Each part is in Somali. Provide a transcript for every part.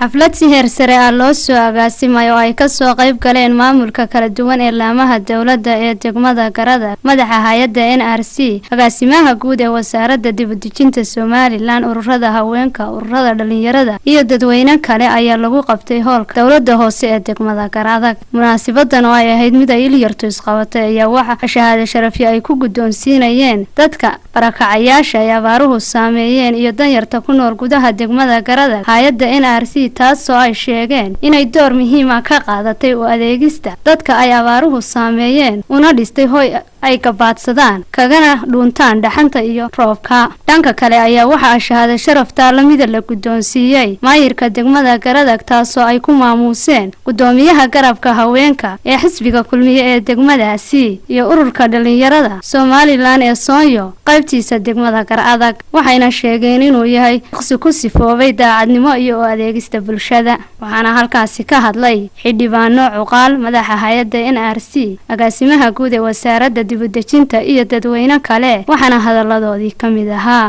xaflad si heer sare ah loo soo agaasimay oo ay ka soo qayb galeen maamulka kala duwan ee laamaha dawladda ee degmada Garada madaxa hay'adda NRC agaasimaha guud ee wasaaradda dibadejinta Soomaaliland ururada haweenka ururada dhalinyarada iyo dadweyne kale ayaa lagu qabtay hoolka dawladda hoose ee degmada Garada munaasabaddan oo ay ahayd mid ay ilyartu isqabatay ayaa waxa shahaado sharafi ay ku guddoonsiinayeen dadka barakacayaasha ay abaaruhu saameeyeen iyo danyarta ku nool gudaha degmada Garada hay'adda NRC taasoo ay sheegeen inay door muhiim ah ka qaadatay u adeegista dadka ay abaaruhu saameeyeen una dhistay hoy ay gabaadsadaan kagana dhuuntaan dhaxanta iyo roobka dhanka kale ayaa waxa shahaado sharafta la mid la guddoonsiiyay maayirka degmada Garada taasoo ay ku maamuuseen gudoomiyaha garabka haweenka ee xisbiga kulmiye ee degmadaasi iyo ururka dhalinyarada Soomaaliland ee Sooyo qaybtiisa degmada Garada waxayna sheegeen inuu yahay shaqsi ku sifoobay daacadnimo iyo adeegista bulshada waxaana halkaasi ka hadlay xildhibaano cuqaal madaxa hay'adda NRC agaasimaha guud ee wasaaradda dibadejinta iyo dadweyne kale waxaana hadaladoodii kamid ahaa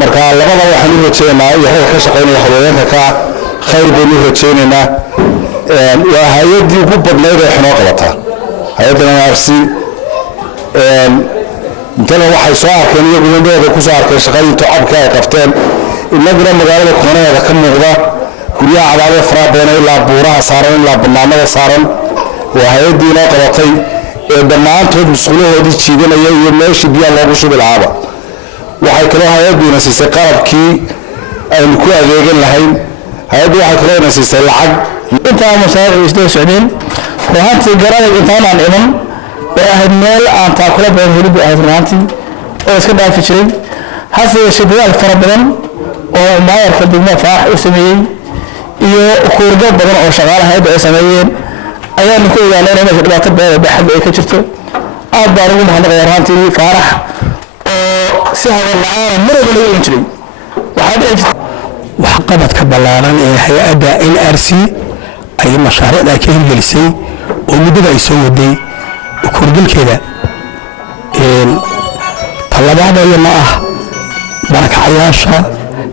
marka labada waxaan u rajeynayaa iyo ka shaqeynaya haweenka ka khayr baan u rajeynaynaa waa hay'adii ugu badnayd ee xinoo qabata hay'adda NRC intana waxay soo arkeen iyagu indhooda ku soo arkeen shaqooyinka abka ay qabteen inaguna magaalada Koonfurta ka muuqda guryaha cadaadada farabadan ilaa buuraha saaran ilaa banaanada saaran waa hay'adii inoo qabatay dhammaantood mas'uuliyadoodii jiidanaya iyo meeshii biyaha loogu shubi lahaaba waxay kale hay'aduna siisay qalabkii aynu ku adeegan lahayn hay'adu waxay kale siisay lacag inta mashaariic isla socdeen waxaantii Garada intaan aan iman waxay meel aan taakula badan helid ahaantii oo iska dhaafi jiray hase shaqooyin fara badan oo maayarka degmada Faax u sameeyay iyo koordo badan oo shaqaalaha ay sameeyeen ayaan ku ogaanay inay dhibaato badan dhaxal ay ka jirto aad baan ugu mahadnaqayaa runtii Faarax oo si hawl la'aan marwada loo jiray waxa qabadka balaaran ee hay'adda NRC ay mashaariicda ka hirgelisay oo muddada ay soo waday kordhinkeeda talabaada ma ah barakacayaasha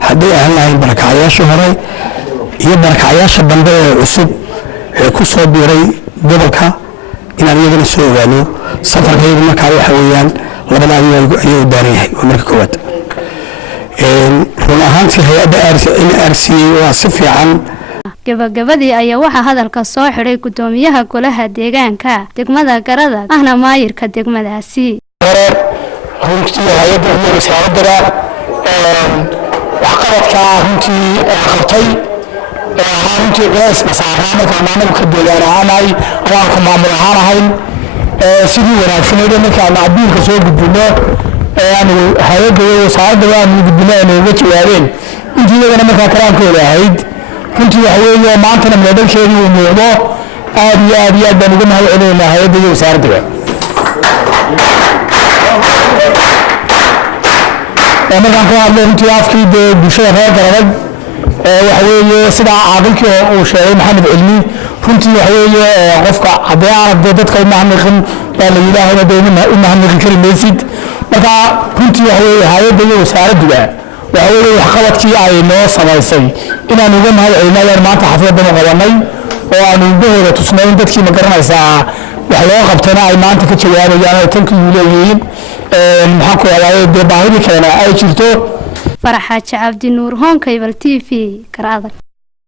haddii aan lahayn barakacayaasha hore iyo barakacayaasha dambe ee cusub ee ku soo biiray gobolka inaan iyagana soo ogaano safarkayga markaa waxa weeyaan labada ayuu daarayay marka koowaad run ahaantii hay'adda NRC waa si fiican gabagabadii ayaa waxa hadalka soo xiray gudoomiyaha golaha deegaanka degmada Garada ahna maayirka degmadaasi runtii hay'adda wasaaradda waxqabadka runtii qabtay runtii gaas masaarana maamul ka deegaanahay aan ku maamul ahaan sidii wanaagsan ee marka macbuulka soo gudbino aanu hay'adda wasaaradda waan gudbinayno uga jawaabeen intii iyagana marka karaankooda ahayd runtii waxa weeye maanta madalkeedu uu muuqdo aad iyo aad baan uga mahadcelinayaa hay'adda wasaaradda markaan ka hadlay runtii afkii bulshada reer Garada waxa weeye sida caaqilkii uu sheegay Maxamed Cilmi runtii waxa weeye qofka cadaan dadka mahadnaqin baa la yiraahdaa deegaanka u mahadnaqin kari maysid marka runtii waxa weeye hay'adda wasaaraddu waxa weeye waxqabadkii ay noo samaysay inaan uga mahadcelinayo maanta xafladdan qabanay oo aan indhahooda tusnayn dadkii ma garanaysaa wax loo qabtana ay maanta ka jawaabayaan oo tanku leeyihiin maxaa ku wadaayay baahidi kale ay jirto Faraxa Cabdi Nuur Honkayval TV Garada.